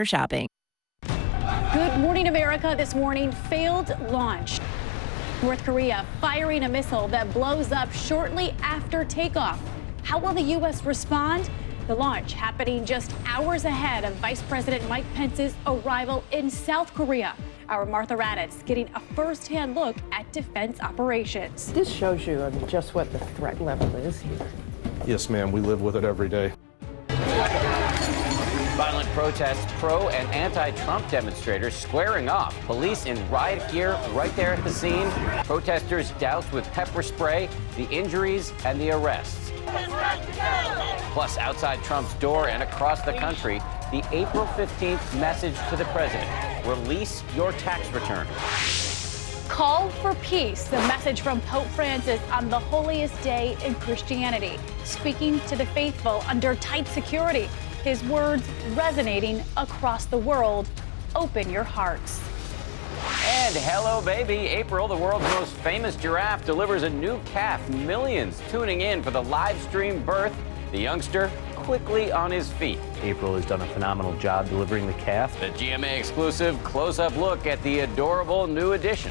for shopping. Good morning, America. This morning, failed launch. North Korea firing a missile that blows up shortly after takeoff. How will the U.S. respond? The launch happening just hours ahead of Vice President Mike Pence's arrival in South Korea. Our Martha Raddatz getting a first-hand look at defense operations. This shows you just what the threat level is here. Yes, ma'am. We live with it every day. Violent protests, pro and anti-Trump demonstrators squaring off. Police in riot gear right there at the scene. Protesters doused with pepper spray, the injuries and the arrests. Plus, outside Trump's door and across the country, the April 15th message to the president: release your tax return. Call for peace, the message from Pope Francis on the holiest day in Christianity, speaking to the faithful under tight security. His words resonating across the world. Open your hearts. And hello, baby. April, the world's most famous giraffe, delivers a new calf. Millions tuning in for the live stream birth. The youngster quickly on his feet. April has done a phenomenal job delivering the calf. The GMA exclusive close-up look at the adorable new addition.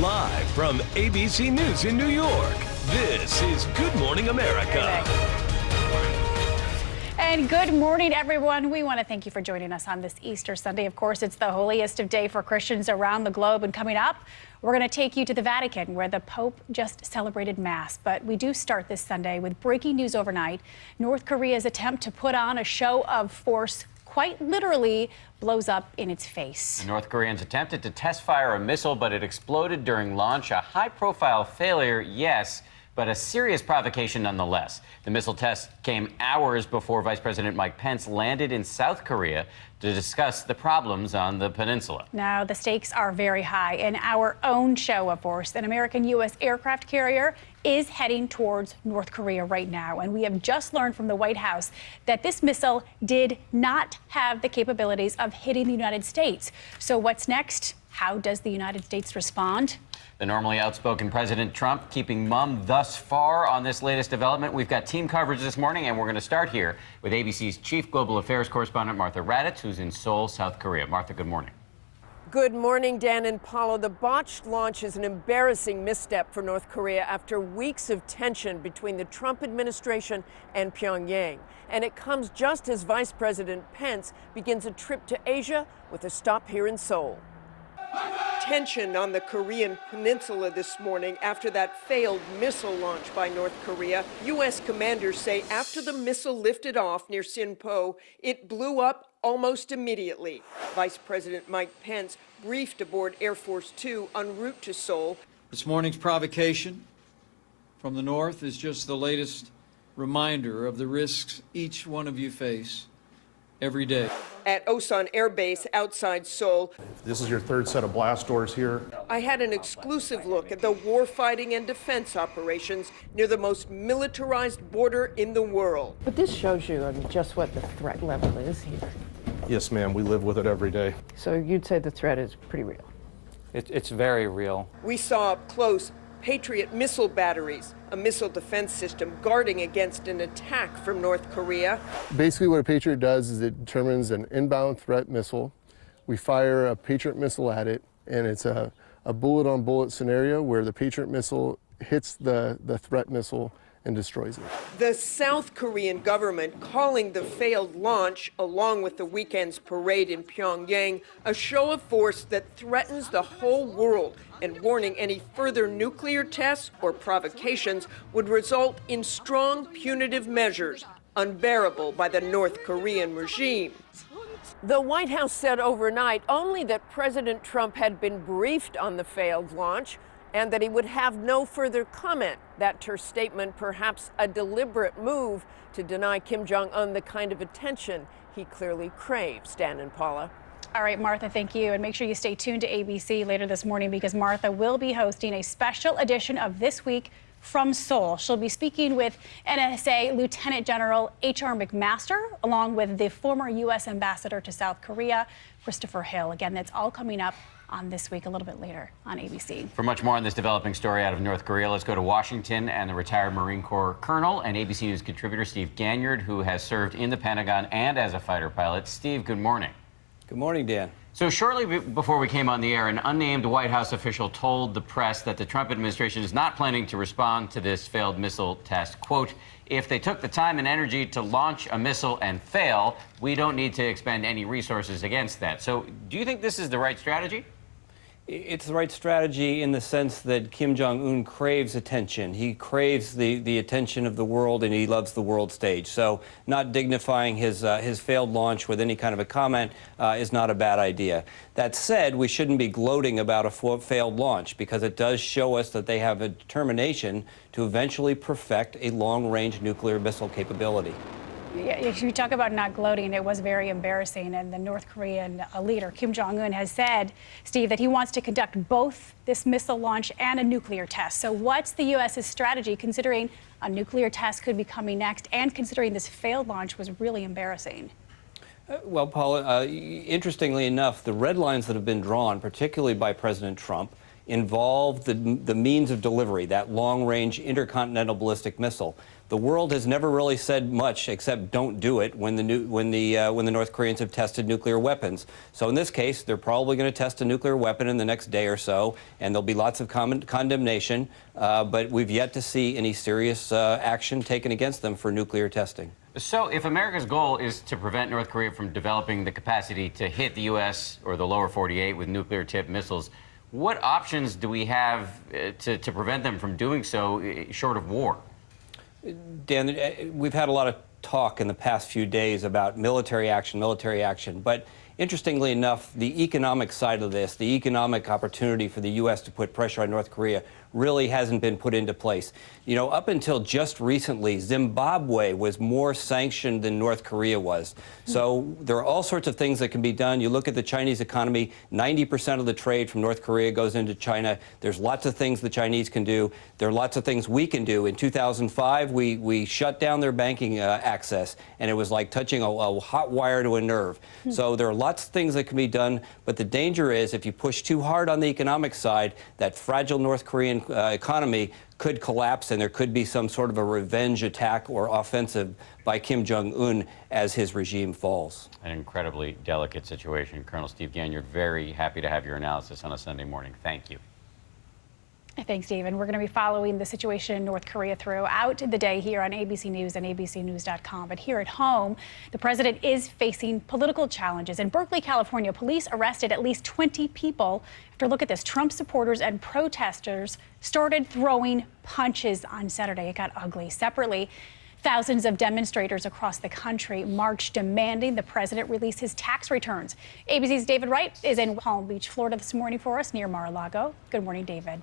Live from ABC News in New York, this is Good Morning America. And good morning, everyone. We want to thank you for joining us on this Easter Sunday. Of course, it's the holiest of day for Christians around the globe. And coming up, we're going to take you to the Vatican, where the Pope just celebrated Mass. But we do start this Sunday with breaking news overnight. North Korea's attempt to put on a show of force quite literally blows up in its face. The North Koreans attempted to test fire a missile, but it exploded during launch. A high-profile failure, yes, but a serious provocation nonetheless. The missile test came hours before Vice President Mike Pence landed in South Korea to discuss the problems on the peninsula. Now, the stakes are very high. In our own show of force, an American U.S. aircraft carrier is heading towards North Korea right now. And we have just learned from the White House that this missile did not have the capabilities of hitting the United States. So what's next? How does the United States respond? The normally outspoken President Trump keeping mum thus far on this latest development. We've got team coverage this morning, and we're going to start here with ABC's chief global affairs correspondent, Martha Raddatz, who's in Seoul, South Korea. Martha, good morning. Good morning, Dan and Paulo. The botched launch is an embarrassing misstep for North Korea after weeks of tension between the Trump administration and Pyongyang. And it comes just as Vice President Pence begins a trip to Asia with a stop here in Seoul. Tension on the Korean peninsula this morning after that failed missile launch by North Korea. U.S. commanders say after the missile lifted off near Sinpo, it blew up almost immediately. Vice President Mike Pence briefed aboard Air Force Two en route to Seoul. This morning's provocation from the North is just the latest reminder of the risks each one of you face every day. At Osan Air Base outside Seoul, This is your third set of blast doors here. I had an exclusive look at the warfighting and defense operations near the most militarized border in the world. But this shows you just what the threat level is here. Yes, ma'am. We live with it every day. So you'd say the threat is pretty real? It's very real. We saw up close Patriot missile batteries, a missile defense system guarding against an attack from North Korea. Basically what a Patriot does is it determines an inbound threat missile. We fire a Patriot missile at it, and it's a bullet-on-bullet scenario where the Patriot missile hits the threat missile and destroys it. The South Korean government calling the failed launch, along with the weekend's parade in Pyongyang, a show of force that threatens the whole world, and warning any further nuclear tests or provocations would result in strong punitive measures, unbearable by the North Korean regime. The White House said overnight only that President Trump had been briefed on the failed launch and that he would have no further comment. That terse statement, perhaps a deliberate move to deny Kim Jong-un the kind of attention he clearly craves. Dan and Paula. All right, Martha, thank you. And make sure you stay tuned to ABC later this morning because Martha will be hosting a special edition of This Week from Seoul. She'll be speaking with NSA Lieutenant General H.R. McMaster, along with the former U.S. Ambassador to South Korea, Christopher Hill. Again, that's all coming up on This Week a little bit later on ABC. For much more on this developing story out of North Korea, let's go to Washington and the retired Marine Corps Colonel and ABC News contributor Steve Ganyard, who has served in the Pentagon and as a fighter pilot. Steve, good morning. Good morning, Dan. So shortly before we came on the air, an unnamed White House official told the press that the Trump administration is not planning to respond to this failed missile test. Quote, if they took the time and energy to launch a missile and fail, we don't need to expend any resources against that. So do you think this is the right strategy? It's the right strategy in the sense that Kim Jong-un craves attention. He craves the attention of the world, and he loves the world stage. So not dignifying his failed launch with any kind of a comment is not a bad idea. That said, we shouldn't be gloating about a failed launch, because it does show us that they have a determination to eventually perfect a long-range nuclear missile capability. If you talk about not gloating, it was very embarrassing. And the North Korean leader, Kim Jong-un, has said, Steve, that he wants to conduct both this missile launch and a nuclear test. So what's the U.S.'s strategy, considering a nuclear test could be coming next and considering this failed launch was really embarrassing? Well, Paula, interestingly enough, the red lines that have been drawn, particularly by President Trump, involve the means of delivery, that long-range intercontinental ballistic missile. The world has never really said much except don't do it when the North Koreans have tested nuclear weapons. So in this case, they're probably going to test a nuclear weapon in the next day or so, and there'll be lots of condemnation, but we've yet to see any serious action taken against them for nuclear testing. So if America's goal is to prevent North Korea from developing the capacity to hit the U.S. or the lower 48 with nuclear-tipped missiles, what options do we have to prevent them from doing so short of war? Dan, we've had a lot of talk in the past few days about military action, but interestingly enough, the economic side of this, the economic opportunity for the U.S. to put pressure on North Korea really hasn't been put into place. You know, up until just recently, Zimbabwe was more sanctioned than North Korea was. So there are all sorts of things that can be done. You look at the Chinese economy, 90% of the trade from North Korea goes into China. There's lots of things the Chinese can do. There are lots of things we can do. In 2005, we shut down their banking access, and it was like touching a hot wire to a nerve. So there are lots of things that can be done, but the danger is if you push too hard on the economic side, that fragile North Korean economy could collapse, and there could be some sort of a revenge attack or offensive by Kim Jong-un as his regime falls. An incredibly delicate situation. Colonel Steve Ganyard, very happy to have your analysis on a Sunday morning. Thank you. Thanks, Dave. And we're going to be following the situation in North Korea throughout the day here on ABC News and abcnews.com. But here at home, the president is facing political challenges. In Berkeley, California, police arrested at least 20 people after, look at this, Trump supporters and protesters started throwing punches on Saturday. It got ugly. Separately, thousands of demonstrators across the country marched demanding the president release his tax returns. ABC's David Wright is in Palm Beach, Florida this morning for us near Mar-a-Lago. Good morning, David.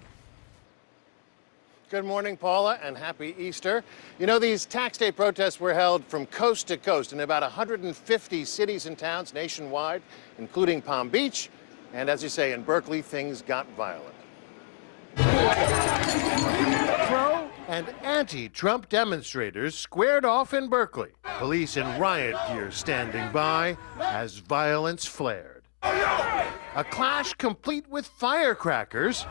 Good morning, Paula, and happy Easter. You know, these tax day protests were held from coast to coast in about 150 cities and towns nationwide, including Palm Beach. And as you say, in Berkeley, things got violent. Pro and anti-Trump demonstrators squared off in Berkeley. Police in riot gear standing by as violence flared. A clash complete with firecrackers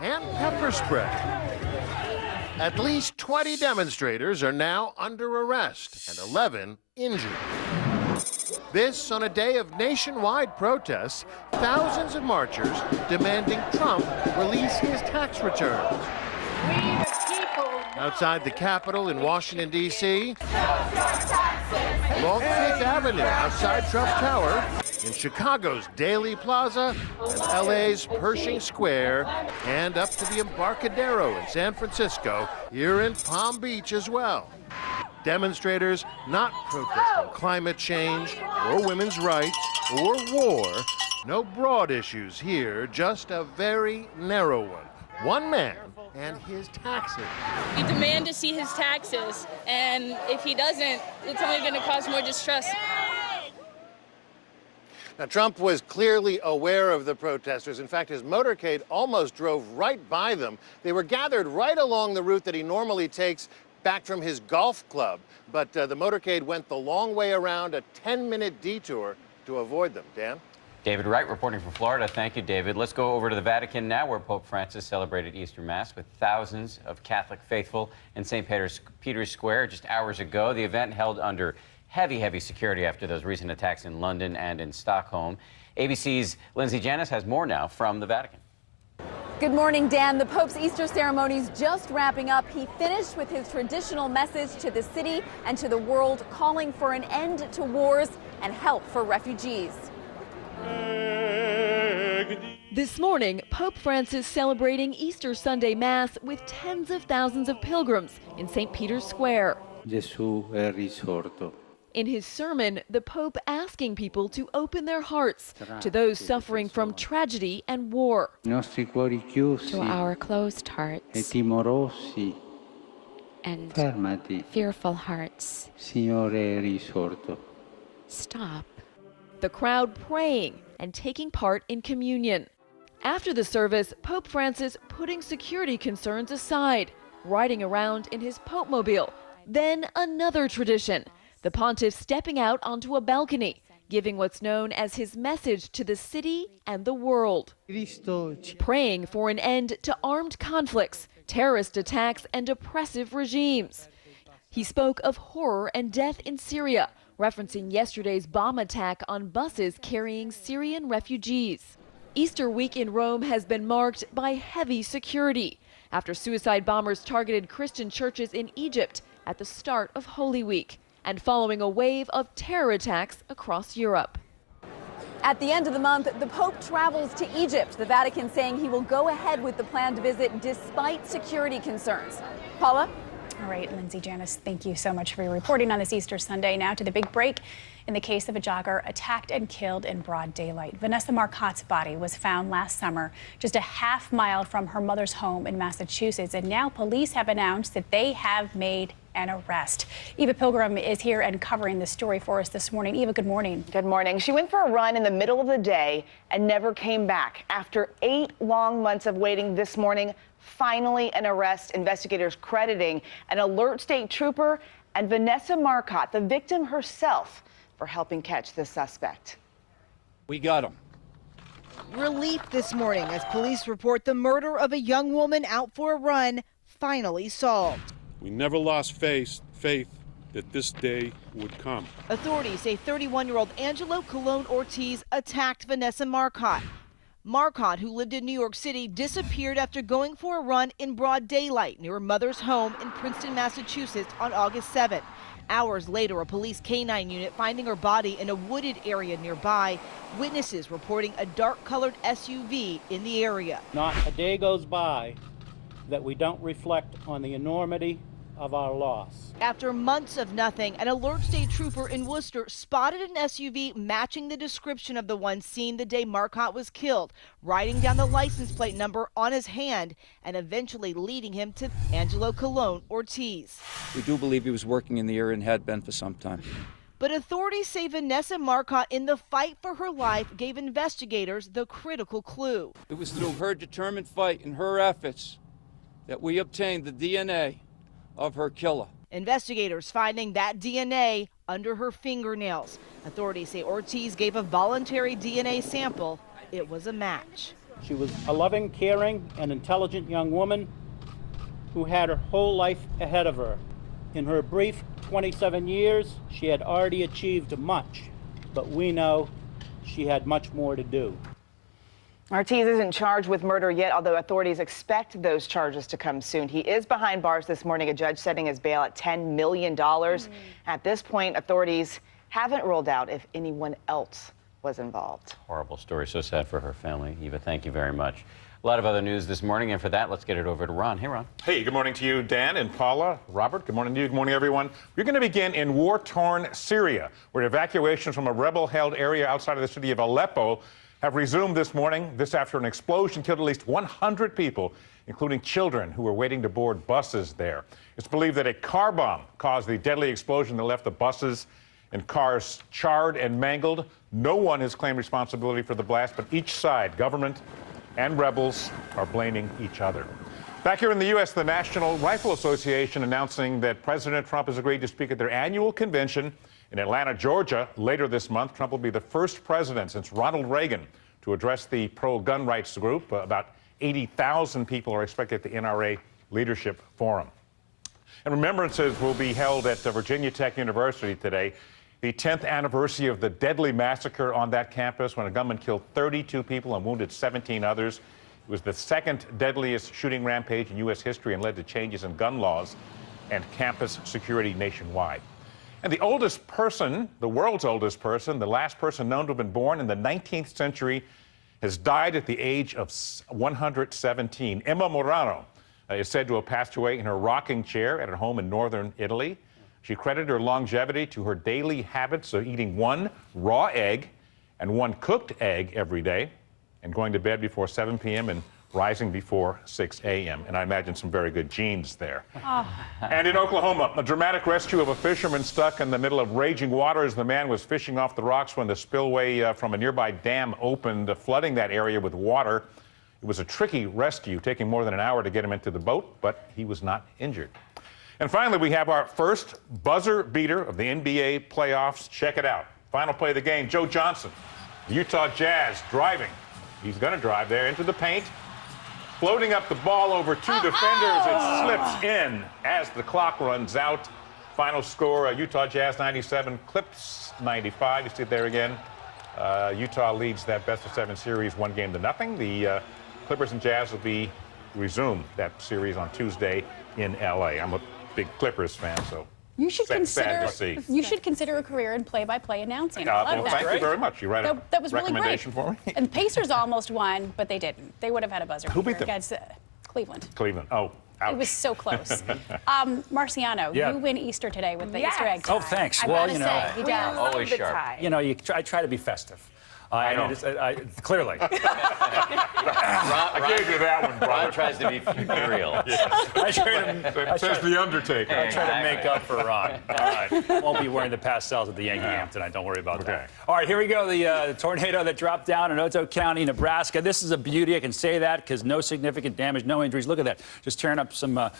and pepper spray. At least 20 demonstrators are now under arrest and 11 injured. This on a day of nationwide protests, thousands of marchers demanding Trump release his tax returns. Outside the Capitol in Washington, D.C., along Fifth Avenue outside Trump Tower, in Chicago's Daley Plaza, and L.A.'s Pershing Square, and up to the Embarcadero in San Francisco, here in Palm Beach as well. Demonstrators not protesting climate change or women's rights or war. No broad issues here, just a very narrow one. One man and his taxes. We demand to see his taxes, and if he doesn't, it's only going to cause more distress. Now, Trump was clearly aware of the protesters. In fact, his motorcade almost drove right by them. They were gathered right along the route that he normally takes back from his golf club. But the motorcade went the long way around, a 10-minute detour to avoid them. Dan? David Wright reporting from Florida. Thank you, David. Let's go over to the Vatican now, where Pope Francis celebrated Easter Mass with thousands of Catholic faithful in St. Peter's Square just hours ago. The event held under heavy security after those recent attacks in London and in Stockholm. ABC's Lindsay Janis has more now from the Vatican. Good morning, Dan. The Pope's Easter ceremony's just wrapping up. He finished with his traditional message to the city and to the world, calling for an end to wars and help for refugees. This morning, Pope Francis celebrating Easter Sunday Mass with tens of thousands of pilgrims in St. Peter's Square. Gesù è risorto. In his sermon, the Pope asking people to open their hearts to those suffering from tragedy and war. Nostri cuori chiusi To our closed e hearts timorosi, and fermati, fearful hearts, Signore è risorto. stop. The crowd praying and taking part in communion. After the service, Pope Francis putting security concerns aside, riding around in his Pope-mobile. Then another tradition, the pontiff stepping out onto a balcony, giving what's known as his message to the city and the world. Praying for an end to armed conflicts, terrorist attacks, and oppressive regimes. He spoke of horror and death in Syria, referencing yesterday's bomb attack on buses carrying Syrian refugees. Easter week in Rome has been marked by heavy security after suicide bombers targeted Christian churches in Egypt at the start of Holy Week and following a wave of terror attacks across Europe. At the end of the month, the Pope travels to Egypt, the Vatican saying he will go ahead with the planned visit despite security concerns. Paula? All right, Lindsay Janis, thank you so much for your reporting on this Easter Sunday. Now to the big break. In the case of a jogger attacked and killed in broad daylight, Vanessa Marcotte's body was found last summer just a half-mile from her mother's home in Massachusetts. And now police have announced that they have made an arrest. Eva Pilgrim is here and covering the story for us this morning. Eva, good morning. Good morning. She went for a run in the middle of the day and never came back. After 8 long months of waiting this morning, finally an arrest. Investigators crediting an alert state trooper and Vanessa Marcotte, the victim herself, for helping catch the suspect. We got him. Relief this morning as police report the murder of a young woman out for a run finally solved. We never lost faith that this day would come. Authorities say 31-year-old Angelo Colon Ortiz attacked Vanessa Marcotte. Marcotte, who lived in New York City, disappeared after going for a run in broad daylight near her mother's home in Princeton, Massachusetts on August 7th. Hours later, a police K-9 unit finding her body in a wooded area nearby. Witnesses reporting a dark-colored SUV in the area. Not a day goes by that we don't reflect on the enormity of our loss. After months of nothing, an alert state trooper in Worcester spotted an SUV matching the description of the one seen the day Marcotte was killed, writing down the license plate number on his hand and eventually leading him to Angelo Colon Ortiz. We do believe he was working in the area and had been for some time. But authorities say Vanessa Marcotte, in the fight for her life, gave investigators the critical clue. It was through her determined fight and her efforts that we obtained the DNA of her killer. Investigators finding that DNA under her fingernails. Authorities say Ortiz gave a voluntary DNA sample. It was a match. She was a loving, caring, and intelligent young woman who had her whole life ahead of her. In her brief 27 years, she had already achieved much, but we know she had much more to do. Ortiz isn't charged with murder yet, although authorities expect those charges to come soon. He is behind bars this morning, a judge setting his bail at $10 million. At this point, authorities haven't ruled out if anyone else was involved. Horrible story. So sad for her family. Eva, thank you very much. A lot of other news this morning, and for that, let's get it over to Ron. Hey, Ron. Hey, good morning to you, Dan and Paula. Robert, good morning to you. Good morning, everyone. We're going to begin in war-torn Syria, where evacuations from a rebel-held area outside of the city of Aleppo have resumed this morning. This after an explosion killed at least 100 people, including children who were waiting to board buses there. It's believed that a car bomb caused the deadly explosion that left the buses and cars charred and mangled. No one has claimed responsibility for the blast, but each side, government and rebels, are blaming each other. Back here in the U.S., the National Rifle Association announcing that President Trump has agreed to speak at their annual convention in Atlanta, Georgia, later this month. Trump will be the first president since Ronald Reagan to address the pro-gun rights group. About 80,000 people are expected at the NRA Leadership Forum. And remembrances will be held at Virginia Tech University today. The 10th anniversary of the deadly massacre on that campus when a gunman killed 32 people and wounded 17 others. It was the second deadliest shooting rampage in U.S. history and led to changes in gun laws and campus security nationwide. And the oldest person, the world's oldest person, the last person known to have been born in the 19th century, has died at the age of 117. Emma Morano is said to have passed away in her rocking chair at her home in northern Italy. She credited her longevity to her daily habits of eating one raw egg and one cooked egg every day, and going to bed before 7 p.m. and rising before 6 a.m. And I imagine some very good genes there. Oh. And in Oklahoma, a dramatic rescue of a fisherman stuck in the middle of raging waters. The man was fishing off the rocks when the spillway from a nearby dam opened, flooding that area with water. It was a tricky rescue, taking more than an hour to get him into the boat, but he was not injured. And finally, we have our first buzzer beater of the NBA playoffs. Check it out. Final play of the game, Joe Johnson, the Utah Jazz, driving. He's going to drive there into the paint, floating up the ball over two defenders. It slips in as the clock runs out. Final score, Utah Jazz 97, Clips 95. You see it there again. Utah leads that best-of-7 series 1-0. The Clippers and Jazz will resume that series on Tuesday in L.A. I'm a big Clippers fan, so you should sad to see. You should consider a career in play-by-play announcing. I love well, that. thank you very much. You write a that was recommendation really great. for me? And Pacers almost won, but they didn't. They would have had a buzzer Who beat them? against Cleveland. Cleveland. Oh, ouch. It was so close. Marciano, you win Easter today with the Easter egg tie. Oh, thanks. I well, gotta you know, say, he does. Always sharp. You know, I try to be festive. I know. Clearly. I gave you that one, brother. Ron tries to be real. Says the Undertaker. I try to make up for Ron. All right. Won't be wearing the pastels at the Yankee game tonight. Don't worry about that. All right, here we go. The tornado that dropped down in Otoe County, Nebraska. This is a beauty. I can say that because no significant damage, no injuries. Look at that. Just tearing up some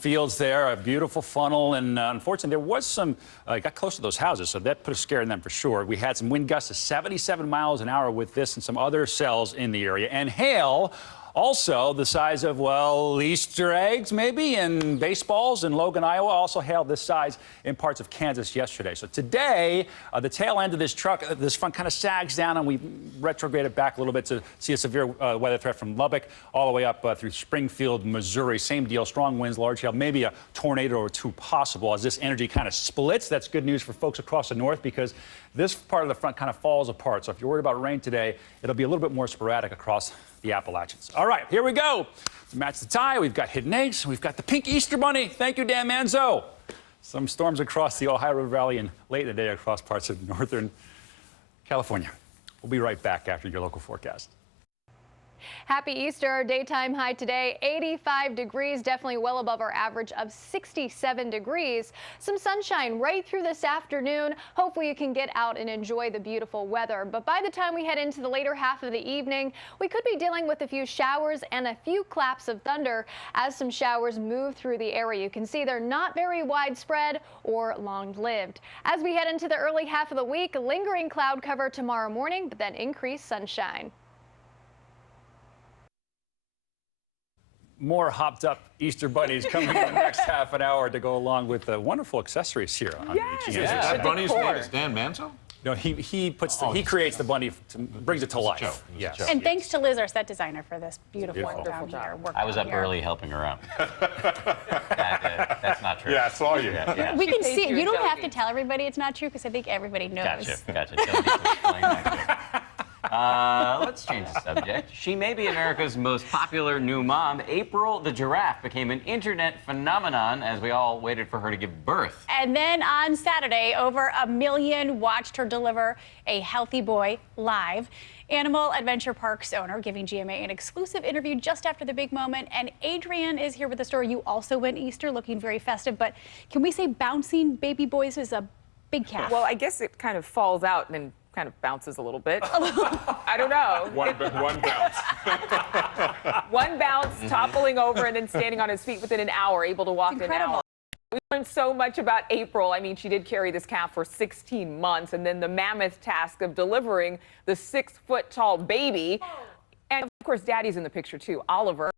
fields there. A beautiful funnel. And unfortunately, there was some, got close to those houses, so that put a scare in them for sure. We had some wind gusts of 77 miles an hour with this and some other cells in the area. And hail, also the size of, well, Easter eggs maybe, and baseballs in Logan, Iowa. Also hail this size in parts of Kansas yesterday. So today, the tail end of this truck, this front kind of sags down, and we retrograded back a little bit to see a severe weather threat from Lubbock all the way up through Springfield, Missouri. Same deal, strong winds, large hail, maybe a tornado or two possible as this energy kind of splits. That's good news for folks across the north because this part of the front kind of falls apart. So if you're worried about rain today, it'll be a little bit more sporadic across the Appalachians. All right, here we go. To match the tie, we've got hidden eggs. We've got the pink Easter bunny. Thank you, Dan Manzo. Some storms across the Ohio River Valley and late in the day across parts of northern California. We'll be right back after your local forecast. Happy Easter. Daytime high today, 85 degrees, definitely well above our average of 67 degrees. Some sunshine right through this afternoon. Hopefully you can get out and enjoy the beautiful weather. But by the time we head into the later half of the evening, we could be dealing with a few showers and a few claps of thunder as some showers move through the area. You can see they're not very widespread or long-lived. As we head into the early half of the week, lingering cloud cover tomorrow morning, but then increased sunshine. More hopped up Easter bunnies coming in the next half an hour to go along with the wonderful accessories here on the That bunny's name is Dan Manzo? No, he creates the bunny, brings it to life. Yes. And thanks to Liz, our set designer, for this beautiful one down here. I was up early helping her out. That's not true. Yeah, I saw you. Yeah. We can see it. You don't have to tell everybody it's not true because I think everybody knows. Gotcha. Let's change the subject. She may be America's most popular new mom. April the giraffe became an internet phenomenon as we all waited for her to give birth. And then on Saturday, over 1 million watched her deliver a healthy boy live. Animal Adventure Parks owner giving GMA an exclusive interview just after the big moment. And Adrian is here with the story. You also went Easter looking very festive, but can we say bouncing baby boys is a big calf. Well, I guess it kind of falls out and kind of bounces a little bit. I don't know. One bounce. One bounce, toppling over, and then standing on his feet within an hour, able to walk in an hour. We learned so much about April. I mean, she did carry this calf for 16 months, and then the mammoth task of delivering the 6-foot-tall baby. And of course, Daddy's in the picture too, Oliver.